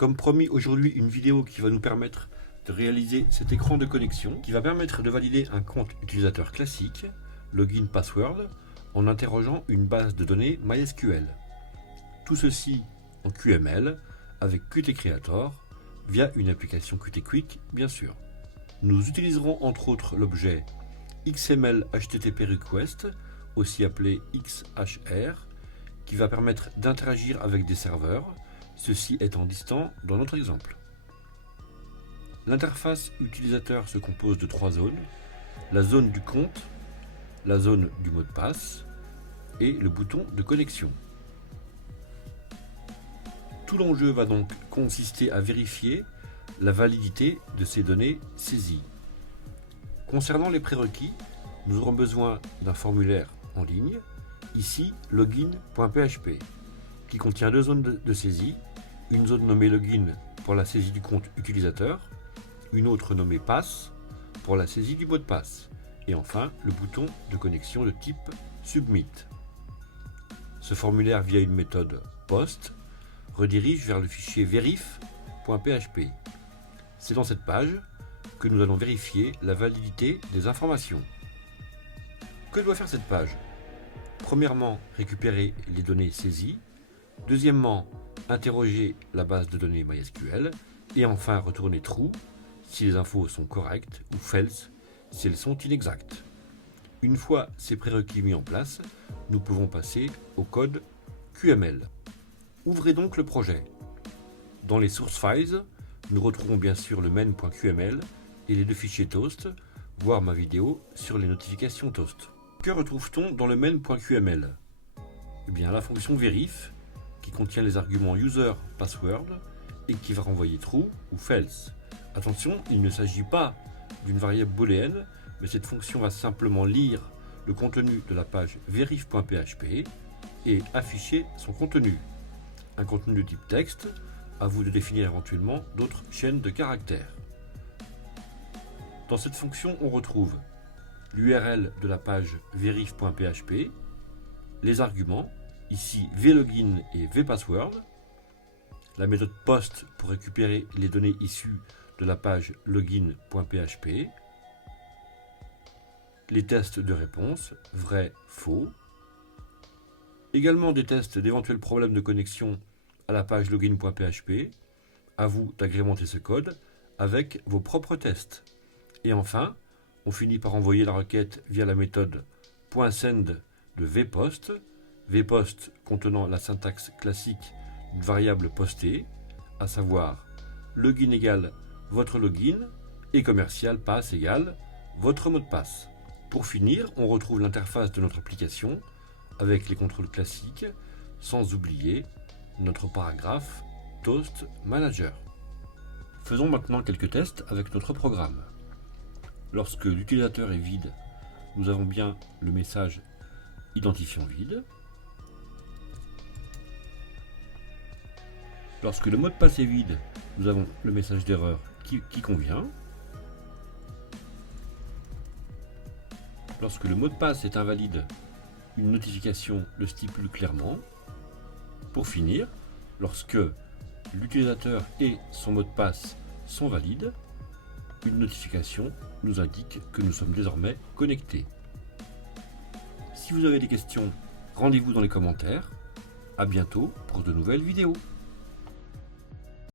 Comme promis, aujourd'hui une vidéo qui va nous permettre de réaliser cet écran de connexion qui va permettre de valider un compte utilisateur classique, login password, en interrogeant une base de données MySQL. Tout ceci en QML avec Qt Creator via une application Qt Quick bien sûr. Nous utiliserons entre autres l'objet XML HTTP Request, aussi appelé XHR, qui va permettre d'interagir avec des serveurs, ceci étant distant dans notre exemple. L'interface utilisateur se compose de 3 zones, la zone du compte, la zone du mot de passe et le bouton de connexion. Tout l'enjeu va donc consister à vérifier la validité de ces données saisies. Concernant les prérequis, nous aurons besoin d'un formulaire en ligne, ici login.php, qui contient 2 zones de saisie, une zone nommée login pour la saisie du compte utilisateur, une autre nommée pass pour la saisie du mot de passe, et enfin le bouton de connexion de type submit. Ce formulaire via une méthode post redirige vers le fichier verif.php. C'est dans cette page que nous allons vérifier la validité des informations. Que doit faire cette page? Premièrement, récupérer les données saisies. Deuxièmement, interroger la base de données MySQL. Et enfin, retourner true si les infos sont correctes ou false si elles sont inexactes. Une fois ces prérequis mis en place, nous pouvons passer au code QML. Ouvrez donc le projet. Dans les source files, nous retrouvons bien sûr le main.qml et les 2 fichiers toast, voire ma vidéo sur les notifications toast. Que retrouve-t-on dans le main.qml? Eh bien la fonction verif qui contient les arguments user, password et qui va renvoyer true ou false. Attention, il ne s'agit pas d'une variable booléenne, mais cette fonction va simplement lire le contenu de la page verif.php et afficher son contenu. Un contenu de type texte, à vous de définir éventuellement d'autres chaînes de caractères. Dans cette fonction, on retrouve l'URL de la page verif.php, les arguments, ici vlogin et vpassword, la méthode post pour récupérer les données issues de la page login.php, les tests de réponse, vrai, faux, également des tests d'éventuels problèmes de connexion à la page login.php, à vous d'agrémenter ce code avec vos propres tests. Et enfin, on finit par envoyer la requête via la méthode .send de vpost, vpost contenant la syntaxe classique d'une variable postée, à savoir login égale votre login et commercial pass égale votre mot de passe. Pour finir, on retrouve l'interface de notre application avec les contrôles classiques, sans oublier notre paragraphe Toast Manager. Faisons maintenant quelques tests avec notre programme. Lorsque l'utilisateur est vide, nous avons bien le message identifiant vide. Lorsque le mot de passe est vide, nous avons le message d'erreur qui convient. Lorsque le mot de passe est invalide, une notification le stipule clairement. Pour finir, lorsque l'utilisateur et son mot de passe sont valides, une notification nous indique que nous sommes désormais connectés. Si vous avez des questions, rendez-vous dans les commentaires. À bientôt pour de nouvelles vidéos.